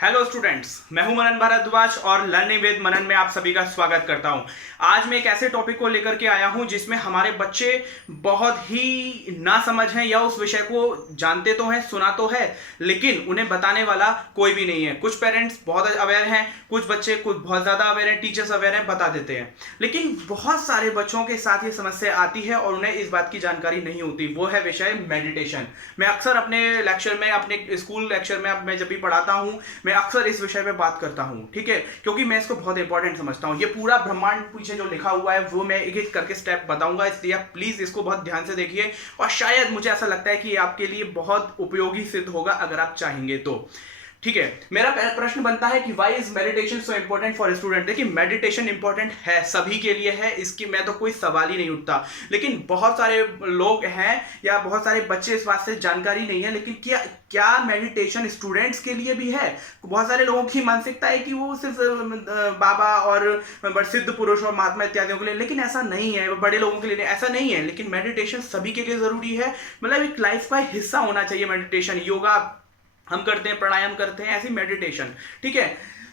Hello students, मैं हूं मनन भारद्वाज और लर्निंग विद मनन में आप सभी का स्वागत करता हूं। आज मैं एक ऐसे टॉपिक को लेकर के आया हूं जिसमें हमारे बच्चे बहुत ही ना समझ हैं या उस विषय को जानते तो हैं, सुना तो है, लेकिन उन्हें बताने वाला कोई भी नहीं है। कुछ पेरेंट्स बहुत अवेयर हैं, कुछ बच्चे कुछ बहुत ज़्यादा अवेयर हैं, टीचर्स अवेयर हैं, बता देते हैं, लेकिन बहुत सारे बच्चों के साथ ये समस्या आती है और उन्हें इस बात की जानकारी नहीं होती। वो है विषय मेडिटेशन। मैं अक्सर अपने लेक्चर में, अपने स्कूल लेक्चर में, अब मैं जब भी पढ़ाता हूँ, मैं अक्सर इस विषय पे बात करता हूँ, ठीक है, क्योंकि मैं इसको बहुत इंपॉर्टेंट समझता हूँ। ये पूरा ब्रह्मांड पीछे जो लिखा हुआ है वो मैं एक एक करके स्टेप बताऊंगा, इसलिए आप प्लीज इसको बहुत ध्यान से देखिए और शायद मुझे ऐसा लगता है कि ये आपके लिए बहुत उपयोगी सिद्ध होगा अगर आप चाहेंगे तो। ठीक है, मेरा प्रश्न बनता है कि why is meditation so important for student. देखिए, मेडिटेशन इंपॉर्टेंट है, सभी के लिए है, इसकी मैं तो कोई सवाल ही नहीं उठता, लेकिन बहुत सारे लोग हैं या बहुत सारे बच्चे इस बात से जानकारी नहीं है। लेकिन क्या क्या मेडिटेशन स्टूडेंट्स के लिए भी है? बहुत सारे लोगों की मानसिकता है कि वो सिर्फ बाबा और सिद्ध पुरुष और महात्मा इत्यादियों के लिए, लेकिन ऐसा नहीं है। बड़े लोगों के लिए ऐसा नहीं है, लेकिन मेडिटेशन सभी के लिए जरूरी है। मतलब एक लाइफ का हिस्सा होना चाहिए मेडिटेशन। योगा हम करते हैं, प्राणायाम करते हैं, ऐसी मेडिटेशन, ठीक है।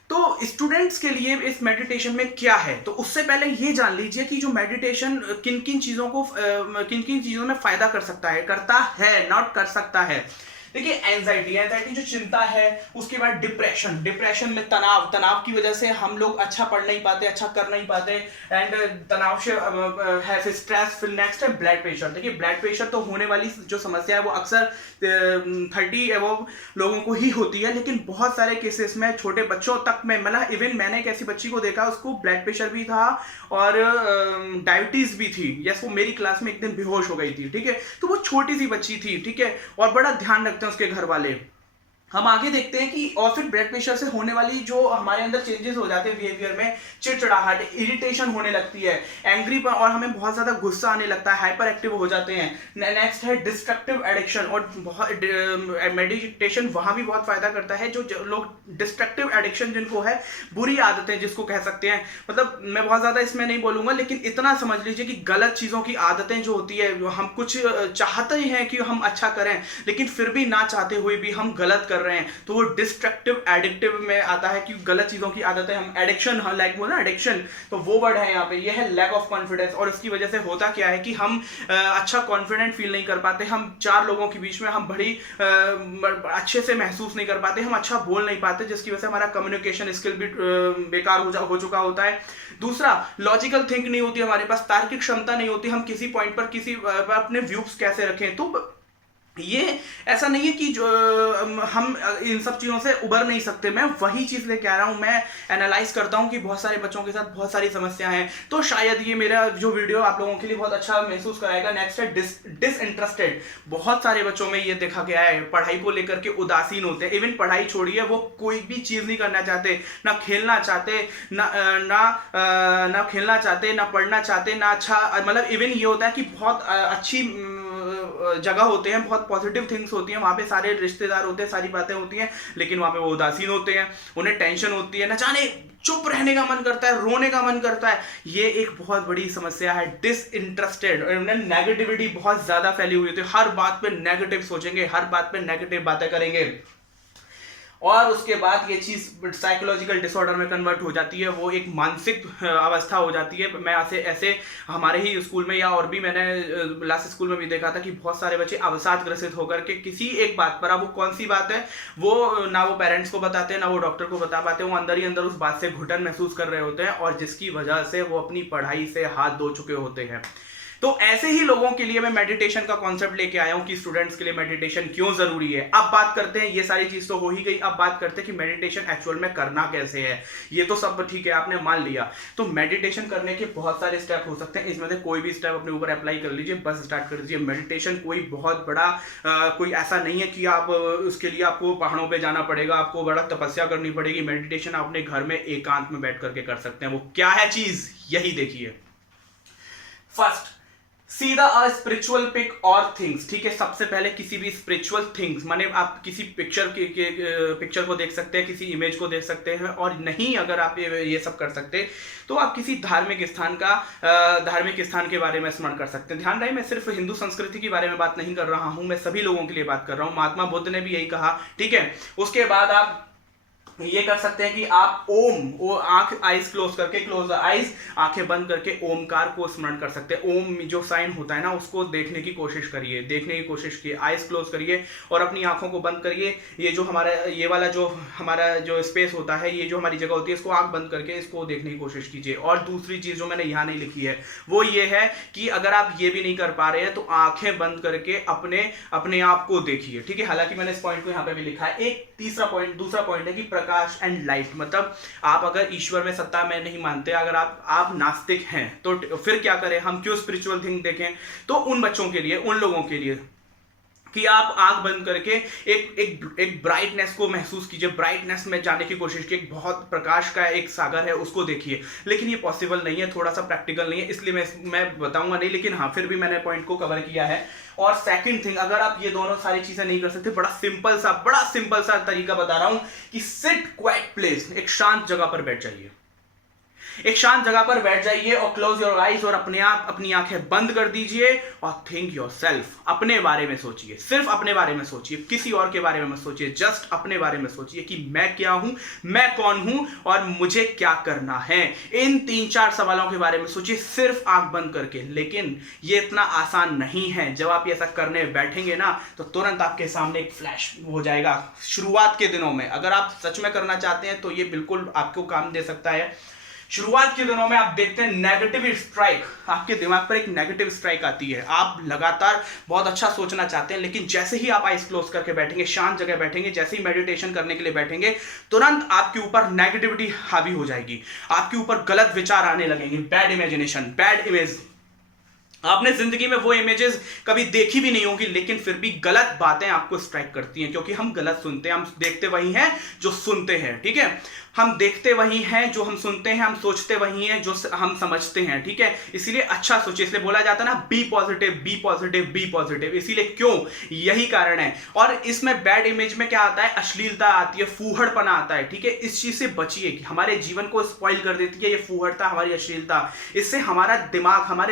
तो स्टूडेंट्स के लिए इस मेडिटेशन में क्या है, तो उससे पहले ये जान लीजिए कि जो मेडिटेशन किन किन चीजों में फायदा कर सकता है, करता है, नॉट कर सकता है। देखिए, एंजाइटी जो चिंता है, उसके बाद डिप्रेशन में तनाव की वजह से हम लोग अच्छा पढ़ नहीं पाते, अच्छा कर नहीं पाते, एंड तनाव से है फिर स्ट्रेस। फिर नेक्स्ट है ब्लड प्रेशर। देखिए, ब्लड प्रेशर तो होने वाली जो समस्या है वो अक्सर 30 एबव लोगों को ही होती है, लेकिन बहुत सारे केसेस में छोटे बच्चों तक में, मतलब इवन मैंने एक ऐसी बच्ची को देखा, उसको ब्लड प्रेशर भी था और डायबिटीज भी थी। यस, वो मेरी क्लास में एक दिन बेहोश हो गई थी, ठीक है। तो वो छोटी सी बच्ची थी, ठीक है, और बड़ा ध्यान रखते हैं उसके घर वाले। हम आगे देखते हैं कि और फिर ब्लड प्रेशर से होने वाली जो हमारे अंदर चेंजेस हो जाते हैं बिहेवियर में, चिड़चिड़ाहट, इरिटेशन होने लगती है, एंग्री पर, और हमें बहुत ज्यादा गुस्सा आने लगता है, हाइपर एक्टिव हो जाते हैं। नेक्स्ट है डिस्ट्रक्टिव एडिक्शन, और मेडिटेशन वहां भी बहुत फायदा करता है। जो लोग डिस्ट्रक्टिव एडिक्शन जिनको है, बुरी आदतें जिसको कह सकते हैं, मतलब मैं बहुत ज्यादा इसमें नहीं बोलूंगा, लेकिन इतना समझ लीजिए कि गलत चीजों की आदतें जो होती है, हम कुछ चाहते हैं कि हम अच्छा करें, लेकिन फिर भी ना चाहते हुए भी हम गलत कर रहे हैं, तो वो डिस्ट्रक्टिव एडिक्टिव में आता है कि गलत चीजों की आदतें, हम एडिक्शन, लाइक वो ना एडिक्शन, तो वो वर्ड है यहाँ पे। ये है लैक ऑफ कॉन्फिडेंस, और इसकी वजह से होता क्या है कि हम अच्छा कॉन्फिडेंट फील नहीं कर पाते, हम चार लोगों के बीच में हम बड़ी अच्छे से महसूस नहीं कर पाते, हम अच्छा बोल नहीं पाते, जिसकी वजह से हमारा कम्युनिकेशन स्किल भी बेकार हो चुका होता है। दूसरा, लॉजिकल थिंक नहीं होती हमारे पास, तार्किक क्षमता नहीं होती, हम किसी पॉइंट पर अपने व्यूज कैसे रखें। तो ये ऐसा नहीं है कि जो हम इन सब चीज़ों से उबर नहीं सकते। मैं वही चीज़ लेके आ रहा हूँ, मैं एनालाइज करता हूँ कि बहुत सारे बच्चों के साथ बहुत सारी समस्या हैं, तो शायद ये मेरा जो वीडियो आप लोगों के लिए बहुत अच्छा महसूस कराएगा। नेक्स्ट है डिसइंटरेस्टेड। बहुत सारे बच्चों में ये देखा गया है, पढ़ाई को लेकर के उदासीन होते हैं। इवन पढ़ाई छोड़िए, वो कोई भी चीज़ नहीं करना चाहते, ना खेलना चाहते, ना खेलना चाहते, ना पढ़ना चाहते, ना अच्छा, मतलब इवन ये होता है कि बहुत अच्छी जगह होते हैं, बहुत पॉजिटिव थिंग्स होती हैं, वहां पे सारे रिश्तेदार होते हैं, सारी बातें होती हैं, लेकिन वहां पे वो उदासीन होते हैं, उन्हें टेंशन होती है, न जाने चुप रहने का मन करता है, रोने का मन करता है। ये एक बहुत बड़ी समस्या है, डिसइंटरेस्टेड। नेगेटिविटी बहुत ज्यादा फैली हुई होती है, हर बात पे नेगेटिव सोचेंगे, हर बात पे नेगेटिव बातें करेंगे, और उसके बाद ये चीज साइकोलॉजिकल डिसऑर्डर में कन्वर्ट हो जाती है, वो एक मानसिक अवस्था हो जाती है। मैं ऐसे हमारे ही स्कूल में, या और भी मैंने लास्ट स्कूल में भी देखा था कि बहुत सारे बच्चे अवसाद ग्रसित होकर के किसी एक बात पर, अब वो कौन सी बात है, वो ना वो पेरेंट्स को बताते हैं, ना वो डॉक्टर को बता पाते, वो अंदर ही अंदर उस बात से घुटन महसूस कर रहे होते हैं, और जिसकी वजह से वो अपनी पढ़ाई से हाथ धो चुके होते हैं। तो ऐसे ही लोगों के लिए मैं मेडिटेशन का कॉन्सेप्ट लेके आया हूं कि स्टूडेंट्स के लिए मेडिटेशन क्यों जरूरी है। अब बात करते हैं, ये सारी चीज तो हो ही गई, अब बात करते हैं कि मेडिटेशन एक्चुअल में करना कैसे है। ये तो सब ठीक है, आपने मान लिया। तो मेडिटेशन करने के बहुत सारे स्टेप हो सकते हैं, इसमें से कोई भी स्टेप अपने ऊपर अप्लाई कर लीजिए, बस स्टार्ट कर दीजिए। मेडिटेशन कोई बहुत बड़ा कोई ऐसा नहीं है कि आप उसके लिए आपको पहाड़ों पर जाना पड़ेगा, आपको बड़ा तपस्या करनी पड़ेगी। मेडिटेशन आप अपने घर में एकांत में बैठ करके कर सकते हैं। वो क्या है चीज, यही देखिए। फर्स्ट, सीधा अ स्पिरिचुअल पिक और थिंग्स, ठीक है। सबसे पहले किसी भी स्पिरिचुअल थिंग्स, माने आप किसी पिक्चर को देख सकते हैं, किसी इमेज को देख सकते हैं, और नहीं अगर आप ये सब कर सकते तो आप किसी धार्मिक स्थान के बारे में स्मरण कर सकते हैं। ध्यान रहे, मैं सिर्फ हिंदू संस्कृति के बारे में बात नहीं कर रहा हूं, मैं सभी लोगों के लिए बात कर रहा हूं। महात्मा बुद्ध ने भी यही कहा, ठीक है। उसके बाद आप ये कर सकते हैं कि आप ओम, वो आंख आइज क्लोज करके, क्लोज द आइज, आंखें बंद करके ओमकार को स्मरण कर सकते हैं। ओम जो साइन होता है ना, उसको देखने की कोशिश करिए, देखने की कोशिश कीजिए, आइज क्लोज करिए और अपनी आंखों को बंद करिए। ये जो हमारा ये वाला जो हमारा जो स्पेस होता है, ये जो हमारी जगह होती है, इसको आंख बंद करके इसको देखने की कोशिश कीजिए। और दूसरी चीज जो मैंने यहाँ नहीं लिखी है वो ये है कि अगर आप ये भी नहीं कर पा रहे हैं तो आंखें बंद करके अपने अपने आप को देखिए, ठीक है। हालांकि मैंने इस पॉइंट को यहाँ पे भी लिखा है। एक तीसरा पॉइंट, दूसरा पॉइंट है कि प्रकाश एंड लाइट, मतलब आप अगर ईश्वर में सत्ता में नहीं मानते, अगर आप नास्तिक हैं, तो फिर क्या करें, हम क्यों स्पिरिचुअल थिंग देखें। तो उन बच्चों के लिए, उन लोगों के लिए कि आप आंख बंद करके एक ब्राइटनेस को महसूस कीजिए, ब्राइटनेस में जाने की कोशिश कीजिए, एक बहुत प्रकाश का एक सागर है उसको देखिए। लेकिन ये पॉसिबल नहीं है, थोड़ा सा प्रैक्टिकल नहीं है, इसलिए मैं बताऊंगा नहीं, लेकिन हाँ फिर भी मैंने पॉइंट को कवर किया है। और सेकंड थिंग, अगर आप ये दोनों सारी चीजें नहीं कर सकते, बड़ा सिंपल सा तरीका बता रहा हूं कि सिट क्वाइट प्लेस, एक शांत जगह पर बैठ जाइए, एक शांत जगह पर बैठ जाइए और क्लोज योर आइज और अपने आप अपनी आंखें बंद कर दीजिए और थिंक योरसेल्फ, अपने बारे में सोचिए, सिर्फ अपने बारे में सोचिए, किसी और के बारे में मत सोचिए, जस्ट अपने बारे में सोचिए कि मैं क्या हूं, मैं कौन हूं और मुझे क्या करना है। इन 3-4 सवालों के बारे में सोचिए, सिर्फ आंख बंद करके। लेकिन ये इतना आसान नहीं है। जब आप ये ऐसा करने बैठेंगे ना, तो तुरंत आपके सामने एक फ्लैश हो जाएगा। शुरुआत के दिनों में अगर आप सच में करना चाहते हैं तो ये बिल्कुल आपको काम दे सकता है। शुरुआत के दिनों में आप देखते हैं नेगेटिव स्ट्राइक, आपके दिमाग पर एक नेगेटिव स्ट्राइक आती है, आप लगातार बहुत अच्छा सोचना चाहते हैं, लेकिन जैसे ही आप आइज क्लोज करके बैठेंगे, शांत जगह बैठेंगे, जैसे ही मेडिटेशन करने के लिए बैठेंगे, तुरंत आपके ऊपर नेगेटिविटी हावी हो जाएगी, आपके ऊपर गलत विचार आने लगेंगे, बैड इमेजिनेशन, बैड इमेज। आपने जिंदगी में वो इमेजेस कभी देखी भी नहीं होगी, लेकिन फिर भी गलत बातें आपको स्ट्राइक करती हैं, क्योंकि हम गलत सुनते हैं। हम देखते वही हैं जो सुनते हैं, ठीक है। हम देखते वही हैं जो हम सुनते हैं, हम सोचते वही हैं जो हम समझते हैं, ठीक है। इसीलिए अच्छा सोचिए, इसलिए बोला जाता है ना, be positive, be positive, be positive. इसीलिए क्यों, यही कारण है। और इसमें बैड इमेज में क्या आता है, अश्लीलता आती है, फूहड़पना आता है, ठीक है। इस चीज से बचिए कि हमारे जीवन को स्पॉइल कर देती है ये फूहड़ता, हमारी अश्लीलता। इससे हमारे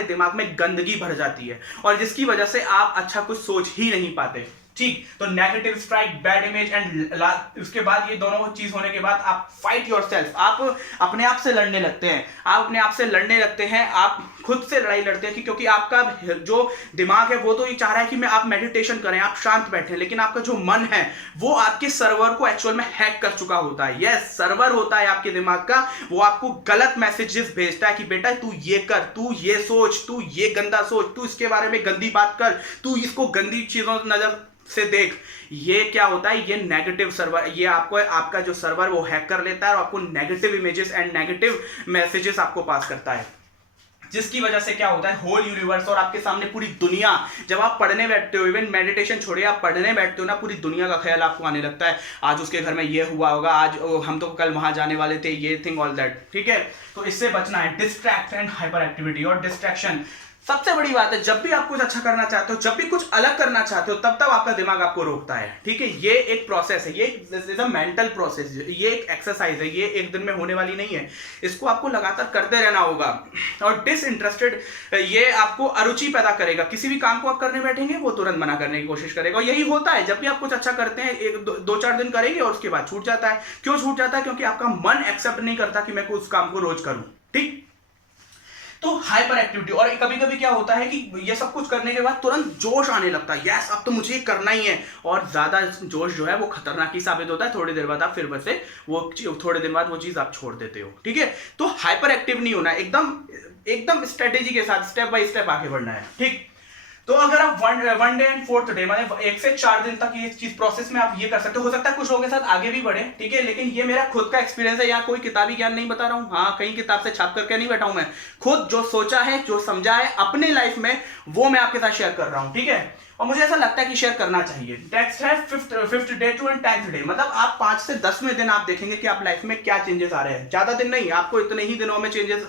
दिमाग में गंदगी भर जाती है और जिसकी वजह से आप अच्छा कुछ सोच ही नहीं पाते, ठीक। तो negative strike, bad image and उसके बाद ये दोनों चीज होने के बाद आप फाइट योरसेल्फ, आप अपने आप से लड़ने लगते हैं, आप अपने आप से लड़ने लगते हैं, आप खुद से लड़ाई लड़ते हैं, क्योंकि आपका जो दिमाग है वो तो ये चाह रहा है कि आप मेडिटेशन करें, आप शांत बैठें, लेकिन आपका जो मन है वो आपके सर्वर को एक्चुअल में हैक कर चुका होता है। यस, सर्वर होता है आपके दिमाग का, वो आपको गलत मैसेजेस भेजता है कि बेटा तू ये कर, तू ये सोच, तू ये गंदा सोच, तू इसके बारे में गंदी बात कर, तू इसको गंदी चीजों नजर से देख। ये क्या होता है, ये नेगेटिव सर्वर, ये आपको आपका जो सर्वर वो हैक कर लेता है और आपको negative images and negative messages आपको पास करता है, जिसकी वजह से क्या होता है, होल यूनिवर्स और आपके सामने पूरी दुनिया, जब आप पढ़ने बैठते हो, इवन मेडिटेशन छोड़िए, आप पढ़ने बैठते हो ना, पूरी दुनिया का ख्याल आपको आने लगता है। आज उसके घर में ये हुआ होगा, आज हम तो कल वहां जाने वाले थे, ये थिंग ऑल दैट, ठीक है। तो इससे बचना है, डिस्ट्रैक्ट एंड हाइपर एक्टिविटी। और डिस्ट्रैक्शन सबसे बड़ी बात है, जब भी आप कुछ अच्छा करना चाहते हो, जब भी कुछ अलग करना चाहते हो, तब तब आपका दिमाग आपको रोकता है, ठीक है। ये एक प्रोसेस है, ये इज अ मेंटल प्रोसेस, ये एक एक्सरसाइज है, ये एक दिन में होने वाली नहीं है, इसको आपको लगातार करते रहना होगा। और डिसइंटरेस्टेड, ये आपको अरुचि पैदा करेगा, किसी भी काम को आप करने बैठेंगे वो तुरंत मना करने की कोशिश करेगा। और यही होता है, जब भी आप कुछ अच्छा करते हैं, 2-4 दिन करेंगे और उसके बाद छूट जाता है। क्यों छूट जाता है, क्योंकि आपका मन एक्सेप्ट नहीं करता कि मैं उस काम को रोज करूं, ठीक। तो हाइपर एक्टिविटी, और कभी कभी क्या होता है कि ये सब कुछ करने के बाद तुरंत जोश आने लगता है, यस अब तो मुझे ये करना ही है, और ज्यादा जोश जो है वो खतरनाक ही साबित होता है। थोड़ी देर बाद आप फिर वैसे थोड़े दिन बाद वो चीज आप छोड़ देते हो, ठीक है। तो हाइपर एक्टिव नहीं होना, एकदम स्ट्रेटेजी के साथ स्टेप बाय स्टेप आगे बढ़ना है, ठीक। तो अगर आप 1 डे एंड 4th डे, मतलब 1 से 4 दिन तक ये चीज प्रोसेस में आप ये कर सकते हो सकता है कुछ लोगों के साथ आगे भी बढ़े, ठीक है। लेकिन ये मेरा खुद का एक्सपीरियंस है, यहाँ कोई किताबी ज्ञान नहीं बता रहा हूँ, हाँ कहीं किताब से छाप करके नहीं बैठा हूं मैं, खुद जो सोचा है, जो समझा है अपने लाइफ में, वो मैं आपके साथ शेयर कर रहा हूँ, ठीक है। और मुझे ऐसा लगता है कि शेयर करना चाहिए। नेक्स्ट है 5th day to 10th day, मतलब आप 5 से 10वें दिन आप देखेंगे कि आप लाइफ में क्या चेंजेस आ रहे हैं। ज्यादा दिन नहीं, आपको इतने ही दिनों में चेंजेस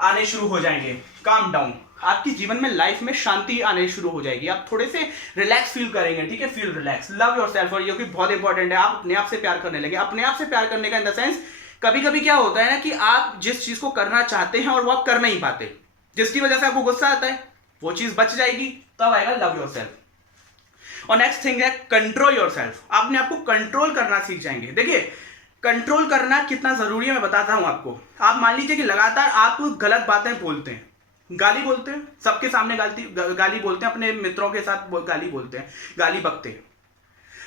आने शुरू हो जाएंगे। काम डाउन, आपकी जीवन में, लाइफ में शांति आने शुरू हो जाएगी, आप थोड़े से रिलैक्स फील करेंगे, ठीक है। फील रिलैक्स, लव योरसेल्फ, और ये भी बहुत इंपॉर्टेंट है, आप अपने आप से प्यार करने लगे। अपने आप से प्यार करने का इन द सेंस, कभी कभी क्या होता है ना कि आप जिस चीज को करना चाहते हैं और वो आप कर नहीं पाते, जिसकी वजह से आपको गुस्सा आता है, वो चीज बच जाएगी, तब आएगा लव योरसेल्फ। और नेक्स्ट थिंग है कंट्रोल योरसेल्फ, अपने आप को कंट्रोल करना सीख जाएंगे। देखिए कंट्रोल करना कितना जरूरी है मैं बताता हूं आपको। आप मान लीजिए कि लगातार आप गलत बातें बोलते हैं, गाली बोलते हैं, सबके सामने गाली बोलते हैं, अपने मित्रों के साथ गाली बोलते हैं, गाली बकते हैं,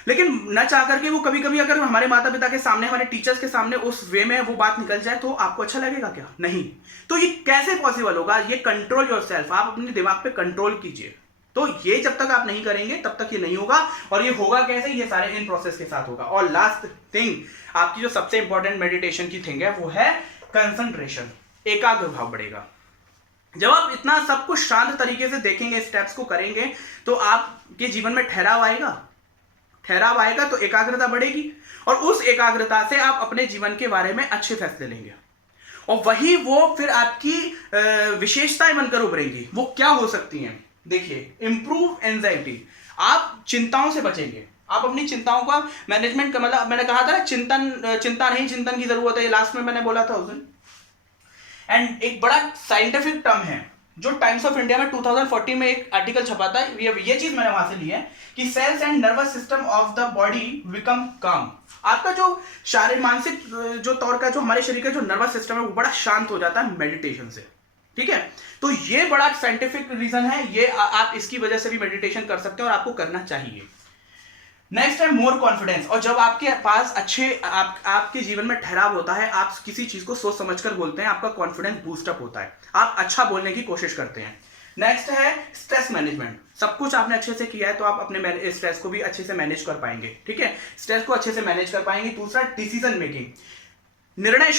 लेकिन न चाह करके वो कभी कभी अगर हमारे माता पिता के सामने, हमारे टीचर्स के सामने उस वे में वो बात निकल जाए तो आपको अच्छा लगेगा क्या? नहीं। तो ये कैसे पॉसिबल होगा? ये कंट्रोल योरसेल्फ, आप अपने दिमाग पे कंट्रोल कीजिए। तो ये जब तक आप नहीं करेंगे तब तक ये नहीं होगा। और ये होगा कैसे? ये सारे इन प्रोसेस के साथ होगा। और लास्ट थिंग, आपकी जो सबसे इंपॉर्टेंट मेडिटेशन की थिंग है वो है कंसंट्रेशन, एकाग्र भाव बढ़ेगा। जब आप इतना सब कुछ शांत तरीके से देखेंगे, स्टेप्स को करेंगे, तो आपके जीवन में ठहराव आएगा तो एकाग्रता बढ़ेगी, और उस एकाग्रता से आप अपने जीवन के बारे में अच्छे फैसले लेंगे, और वही वो फिर आपकी विशेषताएं बनकर उभरेंगी। वो क्या हो सकती हैं? देखिए, इंप्रूव एंजाइटी, आप चिंताओं से बचेंगे, आप अपनी चिंताओं का मैनेजमेंट, मतलब मैंने कहा था चिंता की जरूरत है, ये लास्ट में मैंने बोला था उस दिन। एंड एक बड़ा साइंटिफिक टर्म है जो टाइम्स ऑफ इंडिया में 2014 में एक आर्टिकल छपा था, ये चीज मैंने वहां से ली है कि cells and nervous system of the body become calm. आपका जो शारीरिक मानसिक जो तौर का, जो हमारे शरीर का जो नर्वस सिस्टम है वो बड़ा शांत हो जाता है मेडिटेशन से। ठीक है, तो ये बड़ा साइंटिफिक रीजन है, ये आप इसकी वजह से भी मेडिटेशन कर सकते हैं और आपको करना चाहिए। नेक्स्ट है मोर कॉन्फिडेंस। और जब आपके पास आपके जीवन में ठहराव होता है, आप किसी चीज को सोच समझकर बोलते हैं, आपका कॉन्फिडेंस बूस्टअप होता है, आप अच्छा बोलने की कोशिश करते हैं। नेक्स्ट है स्ट्रेस मैनेजमेंट। सब कुछ आपने अच्छे से किया है तो आप अपने स्ट्रेस को भी अच्छे से मैनेज कर पाएंगे। ठीक है, स्ट्रेस को अच्छे से मैनेज कर पाएंगे। दूसरा, डिसीजन मेकिंग, निर्णय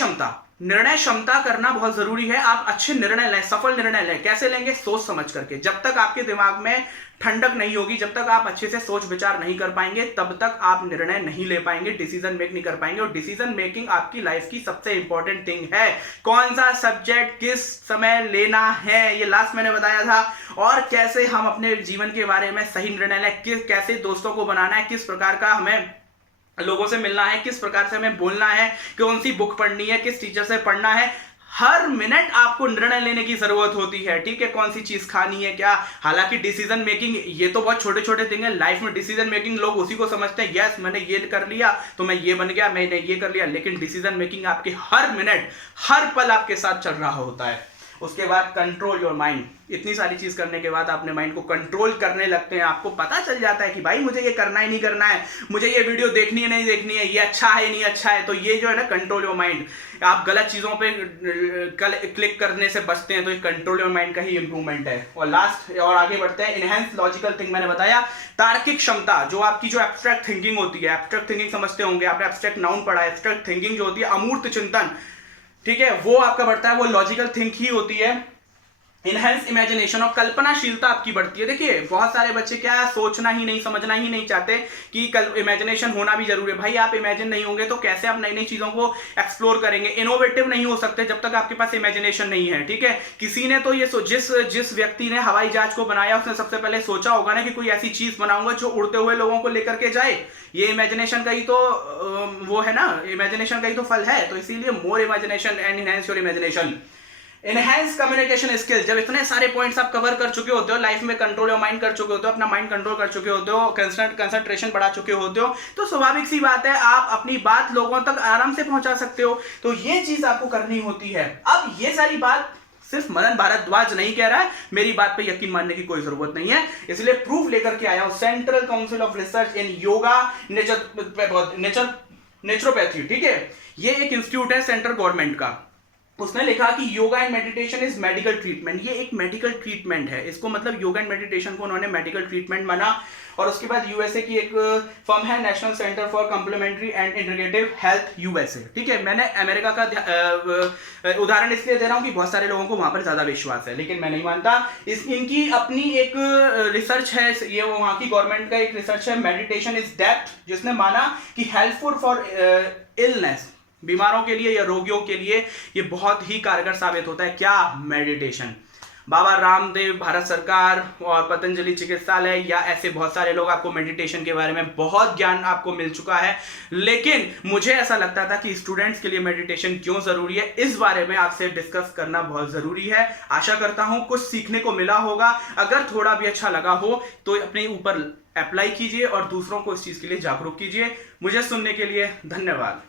क्षमता करना बहुत जरूरी है। आप अच्छे निर्णय लें, सफल निर्णय लें। कैसे लेंगे? सोच समझ करके। जब तक आपके दिमाग में ठंडक नहीं होगी, जब तक आप अच्छे से सोच विचार नहीं कर पाएंगे, तब तक आप निर्णय नहीं ले पाएंगे, डिसीजन मेक नहीं कर पाएंगे। और डिसीजन मेकिंग आपकी लाइफ की सबसे इंपॉर्टेंट थिंग है। कौन सा सब्जेक्ट किस समय लेना है, ये लास्ट मैंने बताया था। और कैसे हम अपने जीवन के बारे में सही निर्णय लें, कैसे दोस्तों को बनाना है, किस प्रकार का हमें लोगों से मिलना है, किस प्रकार से हमें बोलना है, कौन सी बुक पढ़नी है, किस टीचर से पढ़ना है। हर मिनट आपको निर्णय लेने की जरूरत होती है। ठीक है, कौन सी चीज खानी है, क्या। हालांकि डिसीजन मेकिंग ये तो बहुत छोटे छोटे थिंग है लाइफ में। डिसीजन मेकिंग लोग उसी को समझते हैं, यस मैंने ये कर लिया तो मैं ये बन गया, मैंने ये कर लिया। लेकिन डिसीजन मेकिंग आपके हर मिनट, हर पल आपके साथ चल रहा होता है। उसके बाद कंट्रोल योर माइंड। इतनी सारी चीज करने के बाद अपने माइंड को कंट्रोल करने लगते हैं। आपको पता चल जाता है कि भाई मुझे ये करना है नहीं करना है, मुझे ये वीडियो देखनी है नहीं देखनी है, ये अच्छा है नहीं अच्छा है। तो ये जो है ना, कंट्रोल योर माइंड। आप गलत चीजों पे क्लिक करने से बचते हैं, तो ये कंट्रोल योर माइंड का ही इंप्रूवमेंट है। और लास्ट, और आगे बढ़ते हैं, इनहेंस लॉजिकल थिंक। मैंने बताया तार्किक क्षमता, जो आपकी जो एब्स्ट्रैक्ट थिंकिंग होती है। एब्स्ट्रैक्ट थिंकिंग समझते होंगे आपने, एब्स्ट्रैक्ट नाउन पढ़ा है। एब्स्ट्रैक्ट थिंकिंग जो होती है, अमूर्त चिंतन, ठीक है, वो आपका बढ़ता है, वो लॉजिकल थिंक ही होती है। इनहेंस इमेजिनेशन, और कल्पनाशीलता आपकी बढ़ती है। देखिए, बहुत सारे बच्चे क्या सोचना ही नहीं, समझना ही नहीं चाहते कि इमेजिनेशन होना भी जरूरी है। भाई आप इमेजिन नहीं होंगे तो कैसे आप नई नई चीजों को एक्सप्लोर करेंगे। इनोवेटिव नहीं हो सकते जब तक आपके पास इमेजिनेशन नहीं है। ठीक है, किसी ने तो ये जिस व्यक्ति ने हवाई जहाज को बनाया, उसने सबसे पहले सोचा होगा ना कि कोई ऐसी चीज बनाऊंगा जो उड़ते हुए लोगों को लेकर के जाए। ये इमेजिनेशन का ही तो वो है ना, इमेजिनेशन का ही तो फल है। तो इसीलिए more imagination and enhance your imagination. Enhance communication skills. जब इतने सारे पॉइंट्स आप कवर कर चुके होते हो, लाइफ में कंट्रोल योर माइंड कर चुके होते हो, अपना माइंड कंट्रोल कर चुके होते हो, कंसंट्रेशन बढ़ा चुके होते हो, तो स्वाभाविक सी बात है आप अपनी बात लोगों तक आराम से पहुंचा सकते हो। तो ये चीज आपको करनी होती है। अब ये सारी बात सिर्फ मनन भारद्वाज नहीं कह रहा है, मेरी बात पे यकीन मानने की कोई जरूरत नहीं है, इसलिए प्रूफ लेकर के आया हूं। Central council of research in yoga naturopathy, ठीक है, ये एक इंस्टीट्यूट है सेंट्रल गवर्नमेंट का। उसने लिखा कि yoga and meditation is medical treatment. ये एक मेडिकल ट्रीटमेंट है, इसको मतलब योगा एंड मेडिटेशन को उन्होंने मेडिकल ट्रीटमेंट माना। और उसके बाद यूएसए की एक फर्म है, national centre for complementary and integrative health USA. ठीक है, मैंने अमेरिका का उदाहरण इसलिए दे रहा हूं कि बहुत सारे लोगों को वहां पर ज्यादा विश्वास है, लेकिन मैं नहीं मानता। इनकी अपनी एक रिसर्च है, ये वहां की गवर्नमेंट का एक रिसर्च है, मेडिटेशन इज डेप्थ, जिसने माना कि हेल्पफुल फॉर इलनेस, बीमारों के लिए या रोगियों के लिए ये बहुत ही कारगर साबित होता है। क्या? मेडिटेशन। बाबा रामदेव, भारत सरकार और पतंजलि चिकित्सालय या ऐसे बहुत सारे लोग, आपको मेडिटेशन के बारे में बहुत ज्ञान आपको मिल चुका है। लेकिन मुझे ऐसा लगता था कि स्टूडेंट्स के लिए मेडिटेशन क्यों जरूरी है, इस बारे में आपसे डिस्कस करना बहुत जरूरी है। आशा करता हूं कुछ सीखने को मिला होगा। अगर थोड़ा भी अच्छा लगा हो तो अपने ऊपर अप्लाई कीजिए और दूसरों को इस चीज के लिए जागरूक कीजिए। मुझे सुनने के लिए धन्यवाद।